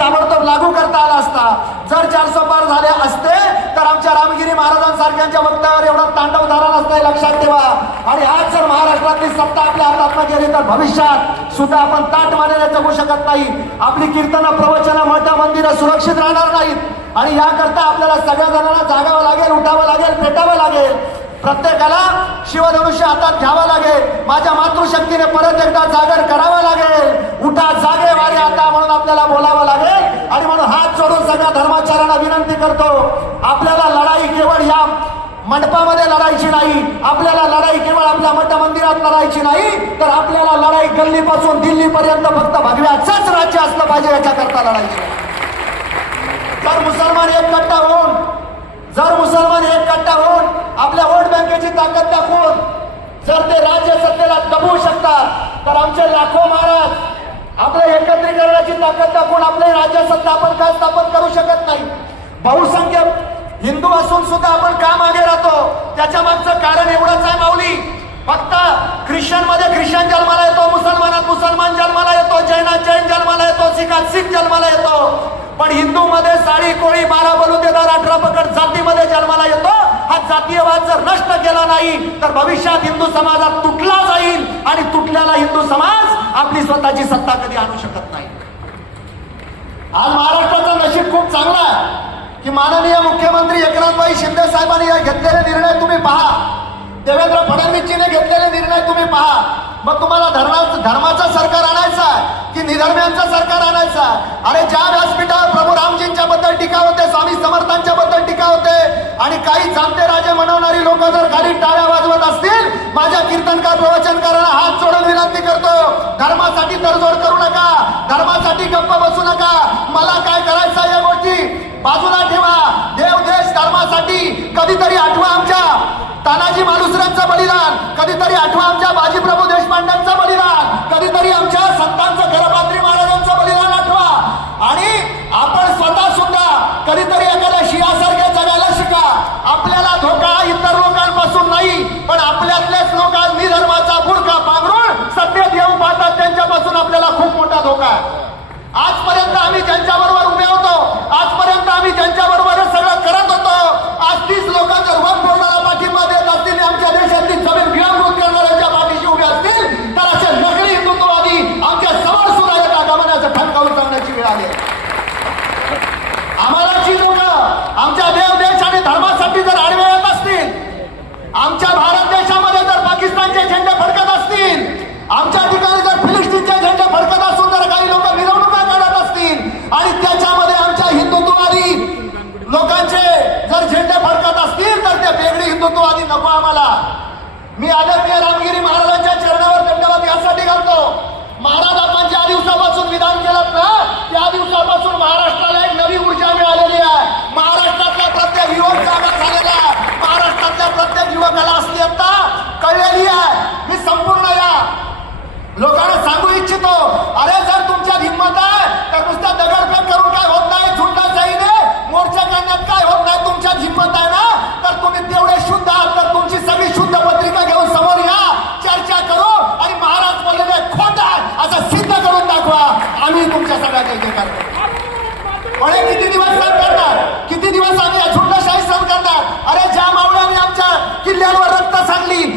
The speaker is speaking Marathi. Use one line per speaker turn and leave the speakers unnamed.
ताबडतोब लागू करता आला असता. जर चारशे पार झाले असते तर आमच्या रामगिरी महाराजांसारख्यांच्या वक्त्यावर एवढा तांडव झाला नसता हे लक्षात ठेवा. आणि आज जर महाराष्ट्रातली सत्ता आपल्या हातात गेली तर भविष्यात सुद्धा आपण ताट मानेने जगू शकत नाही. आपली कीर्तनं प्रवचनं मठ मंदिरं सुरक्षित राहणार नाहीत. आणि याकरता आपल्याला सगळ्या जणांना जागावं लागेल उठावं लागेल पेटावं लागेल. प्रत्येकाला शिवधनुष्य हातात घ्यावा लागेल. माझ्या मातृशक्तीने परत एकदा जागर करावा लागेल. उठा जागे वारे आता म्हणून आपल्याला बोलावं लागेल. आणि म्हणून हात जोडून सगळ्या धर्माचार्यांना विनंती करतो. आपल्याला लढाई केवळ या मंडपामध्ये लढायची नाही. आपल्याला लढाई केवळ आपल्या मठ मंदिरात लढायची नाही. तर आपल्याला लढाई गल्लीपासून दिल्लीपर्यंत फक्त भगव्याचंच राज्य असलं पाहिजे याच्याकरता लढायची आहे. जर मुसलमान एक कट्टा होऊन जर मुसलमान एक कट्टा होऊन आपल्या वोट बँकेची ताकद दाखवून जर ते राज्य सत्तेला दबवू शकतात तर आमचे लाखो महाराज आपल्या एकत्रीकरणाची ताकद दाखवून आपले राज्य सत्ता आपण काय स्थापन करू शकत नाही. बहुसंख्य हिंदू असून सुद्धा आपण का मागे राहतो? त्याच्या मागचं कारण एवढंच आहे माऊली. फक्त ख्रिश्चनमध्ये ख्रिश्चन जन्माला येतो मुसलमानात मुसलमान जन्माला येतो जैनात जैन जन्माला येतो सिखात सिख जन्माला येतो. पण हिंदू मध्ये साडी कोळी बारा बलुतेदार अठरा पकड जातीमध्ये जन्माला येतो. जातीयवाद जर नष्ट केला नाही तर भविष्यात हिंदू समाजात तुटला जाईल आणि तुटलेला हिंदू समाज आपली स्वतःची सत्ता कधी आणू शकत नाही. आज महाराष्ट्राचं नशीब खूप चांगलं आहे की माननीय मुख्यमंत्री एकनाथभाई शिंदे साहेबांनी घेतलेले निर्णय तुम्ही पहा. देवेंद्र फडणवीसजीने घेतलेले निर्णय तुम्ही पहा. मग तुम्हाला धर्माचं धर्माचं सरकार आणायचं आहे की निधर्म्यांचं सरकार आणायचं आहे? अरे ज्या व्यासपीठावर प्रभू रामजींच्या बद्दल टीका होते स्वामी समर्थांच्या बद्दल टीका होते आणि काही जाणते राजे म्हणवणारी लोक जर खाली टाळ्या वाजवत असतील माझ्या कीर्तनकार प्रवचनकारांना हात सोडून विनंती करतो धर्मासाठी तडजोड करू नका धर्मासाठी गप्प बसू नका मला काय करायचं आहे या गोष्टी बाजूला ठेवा देव देश धर्मासाठी कधीतरी आठवा आमच्या तानाजी मालुसऱ्यांचं बलिदान कधीतरी आठवा आमच्या बाजीप्रभू देशपांड्यांचं बलिदान. कधीतरी आमच्या संतांचं घरपात्री महाराजांचं बलिदान आठवा. आणि आपण स्वतः सुद्धा कधीतरी एखाद्या शियासारख्या जगायला शिका. आपल्याला धोका इतर लोकांपासून नाही पण आपल्यातलेच लोक आज निधर्माचा बुडका पांघरून सत्तेत येऊ पाहतात त्यांच्यापासून आपल्याला खूप मोठा धोका आहे. आजपर्यंत आम्ही त्यांच्याबरोबर उभे होतो आजपर्यंत आम्ही ज्यांच्याबरोबर हे सगळं करत होतो आज तीच लोक जर वन बोर्डाला पाठिंबा देत असतील आणि आमच्या देशातली जमीन गिळामृत करणाऱ्यांच्या पाठीशी उभे असतील तर असे नकली हिंदुत्ववादी आमच्यासमोर सुद्धा येत आगमनाचं ठणकावून सांगण्याची वेळ आली आहे. आम्हाला जी लोक आमच्या देव देश आणि धर्मासाठी जर आडवे येत असतील आमच्या भारत देशामध्ये जर पाकिस्तानचे झेंडे फडकत असतील आमच्या ठिकाणी जर फिलिस्तीनचे झेंडे फडकत असून जर काही लोक मिरवणुका काढत असतील आणि त्याच्यामध्ये आमच्या हिंदुत्ववादी लोकांचे जर झेंडे फडकत असतील तर ते वेगळी हिंदुत्ववादी नको आम्हाला. मी आदरणीय रामगिरी महाराजांच्या चरणावर दंडवत यासाठी घालतो. महाराज आपण ज्या दिवसापासून विधान केलं ना त्या दिवसापासून महाराष्ट्राला आम्ही